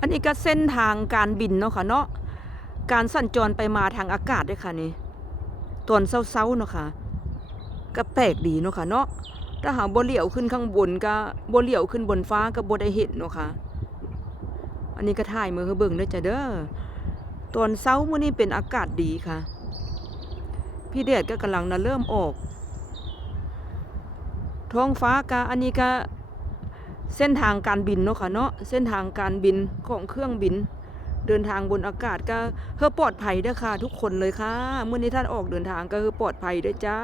อันนี้ก็เส้นทางการบินเนาะค่ะเนาะ การสัญจรไปมาทางอากาศด้วยค่ะนี่ ตอนเช้าๆเนาะค่ะ ก็แปลกดีเนาะค่ะเนาะ ถ้าหาบ่เหลี้ยวขึ้นข้างบนก็บ่เหลี้ยวขึ้นบนฟ้าก็บ่ได้เห็นเนาะค่ะ อันนี้ก็ถ่ายมือเบิ่งเด้อจ้ะเด้อ ตอนเช้ามื้อนี้เป็นอากาศดีค่ะ พี่เดชก็กำลังน่ะเริ่มออก ท้องฟ้าก็อันนี้ก็ เส้นทางการบินเนาะค่ะเนาะเส้นทางการบินของเครื่องบิน เดินทางบนอากาศก็เพื่อปลอดภัยเด้อค่ะ ทุกคนเลยค่ะเมื่อนี้ท่านออกเดินทางก็คือปลอดภัยเด้อจ้า